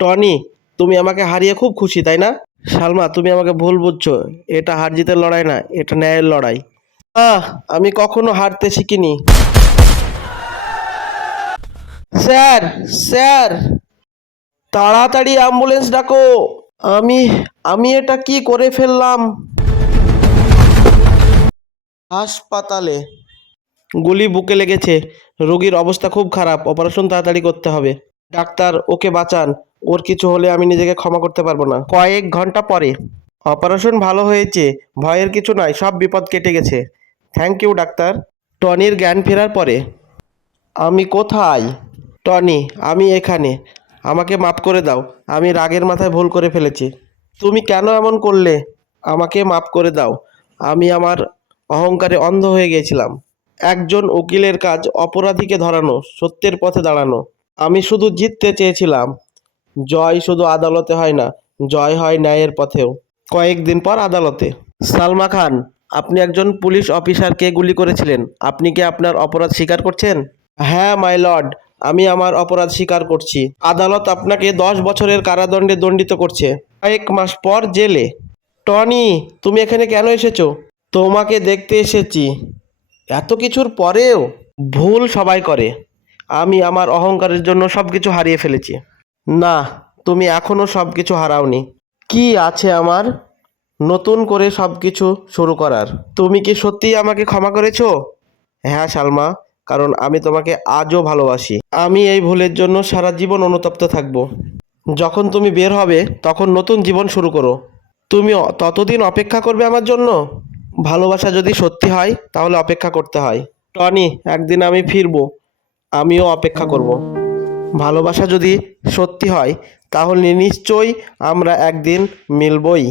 Tony, তুমি আমাকে হারিয়ে খুব খুশি তাই না? সালমা, তুমি আমাকে ভুল বুঝছো। এটা হার জিতের লড়াই না, এটা ন্যায়ের লড়াই। আহ, আমি কখনো হারতে শিখিনি। স্যার, স্যার, তাড়াতাড়ি অ্যাম্বুলেন্স ডাকো। আমি আমি এটা কি করে ফেললাম? হাসপাতালে। গুলি বুকে লেগেছে। রোগীর অবস্থা খুব খারাপ, অপারেশন তাড়াতাড়ি করতে হবে। ডাক্তার, ওকে বাঁচান। ওর কিছু হলে আমি নিজেকে ক্ষমা করতে পারবো না। কয়েক ঘন্টা পরে। অপারেশন ভালো হয়েছে, ভয়ের কিছু নাই, সব বিপদ কেটে গেছে। Thank you doctor. টনির জ্ঞান ফেরার পরে। আমি কোথায়? টনি, আমি এখানে। আমাকে মাফ করে দাও, আমি রাগের মাথায় ভুল করে ফেলেছি। তুমি কেন এমন করলে? আমাকে মাফ করে দাও। আমি আমার অহংকারে অন্ধ হয়ে গিয়েছিলাম। একজন উকিলের কাজ অপরাধীকে ধরানো, সত্যের পথে দাঁড়ানো। আমি শুধু জিততে চেয়েছিলাম। জয় শুধু আদালতে হয় না, জয় হয় ন্যায়ের পথেও। কয়েকদিন পর আদালতে। সালমা খান, আপনি একজন পুলিশ অফিসারকে গুলি করেছিলেন। আপনি কি আপনার অপরাধ স্বীকার করছেন? হ্যাঁ মাই লর্ড, আমি আমার অপরাধ স্বীকার করছি। আদালত আপনাকে 10 বছরের কারাদণ্ডে দণ্ডিত করছে। কয়েক মাস পর জেলে। টনি, তুমি এখানে কেন এসেছো? তোমাকে দেখতে এসেছি। এত কিছুর পরেও? ভুল সবাই করে। আমি আমার অহংকারের জন্য সবকিছু হারিয়ে ফেলেছি। না, তুমি এখনো সবকিছু হারাওনি। কি আছে আমার? নতুন করে সবকিছু শুরু করার। তুমি কি সত্যিই আমাকে ক্ষমা করেছো? হ্যাঁ সালমা, কারণ আমি তোমাকে আজও ভালোবাসি। আমি এই ভুলের জন্য সারা জীবন অনুতপ্ত থাকব। যখন তুমি বের হবে তখন নতুন জীবন শুরু করো। তুমি ততদিন অপেক্ষা করবে আমার জন্য? ভালোবাসা যদি সত্যি হয় তাহলে অপেক্ষা করতে হয়। টনি, একদিন আমি ফিরবো। আমিও অপেক্ষা করব। ভালোবাসা যদি সত্যি হয় তাহলে নিশ্চয়ই আমরা একদিন মিলবই।